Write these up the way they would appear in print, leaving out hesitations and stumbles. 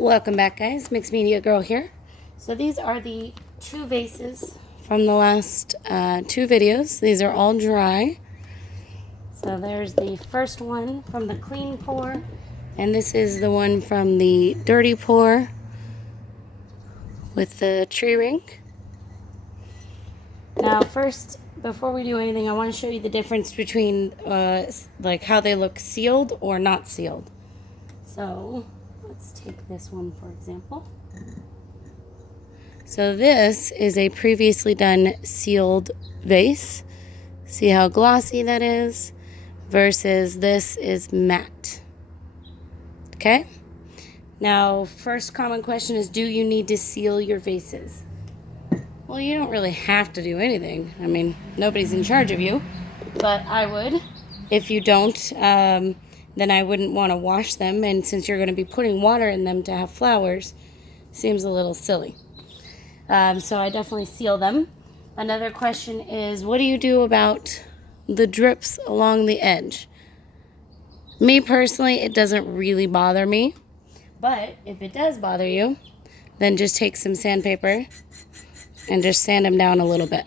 Welcome back, guys. Mixed Media Girl here. So these are the two vases from the last two videos. These are all dry. So there's the first one from the clean pour, and this is the one from the dirty pour with the tree ring. Now first, before we do anything, I want to show you the difference between like how they look sealed or not sealed. So let's take this one for example. So this is a previously done sealed vase. See how glossy that is? Versus this is matte. Okay? Now, first common question is, do you need to seal your vases? Well, you don't really have to do anything. I mean, nobody's in charge of you. But I would. If you don't, then I wouldn't want to wash them. And since you're going to be putting water in them to have flowers, seems a little silly. So I definitely seal them. Another question is, what do you do about the drips along the edge? Me personally, it doesn't really bother me. But if it does bother you, then just take some sandpaper and just sand them down a little bit.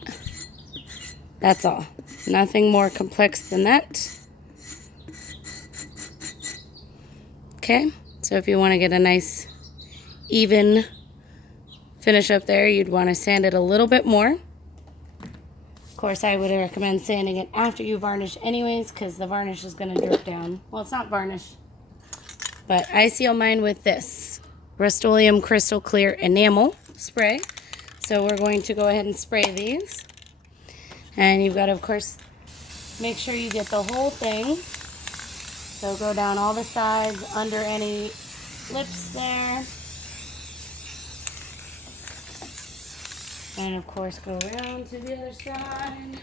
That's all. Nothing more complex than that. Okay, so if you want to get a nice even finish up there, you'd want to sand it a little bit more. Of course, I would recommend sanding it after you varnish anyways, because the varnish is going to drip down. Well, it's not varnish, but I seal mine with this Rustoleum Crystal Clear Enamel Spray. So we're going to go ahead and spray these. And you've got to, of course, make sure you get the whole thing. So go down all the sides, under any lips there. And of course go around to the other side.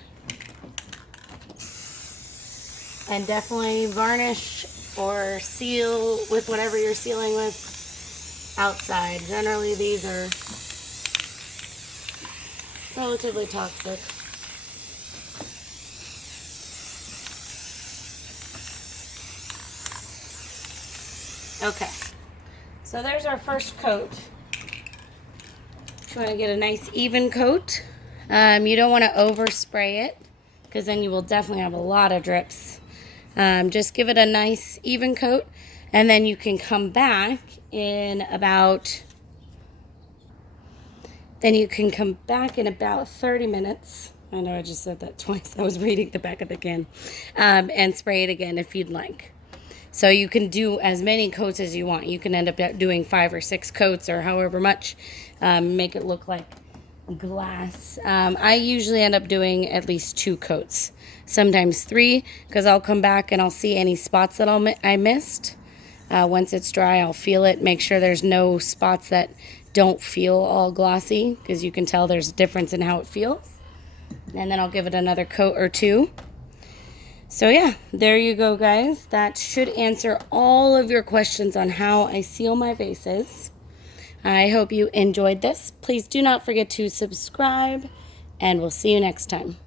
And definitely varnish or seal with whatever you're sealing with outside. Generally these are relatively toxic. Okay, so there's our first coat. You want to get a nice even coat. You don't want to overspray it, because then you will definitely have a lot of drips. Just give it a nice even coat, and then you can come back in about 30 minutes. I know I just said that twice. I was reading the back of the can. And spray it again if you'd like. So you can do as many coats as you want. You can end up doing 5 or 6 coats or however much. Make it look like glass. I usually end up doing at least 2 coats. Sometimes 3, because I'll come back and I'll see any spots that I missed. Once it's dry, I'll feel it. Make sure there's no spots that don't feel all glossy, because you can tell there's a difference in how it feels. And then I'll give it another coat or 2. So yeah, there you go, guys. That should answer all of your questions on how I seal my vases. I hope you enjoyed this. Please do not forget to subscribe, and we'll see you next time.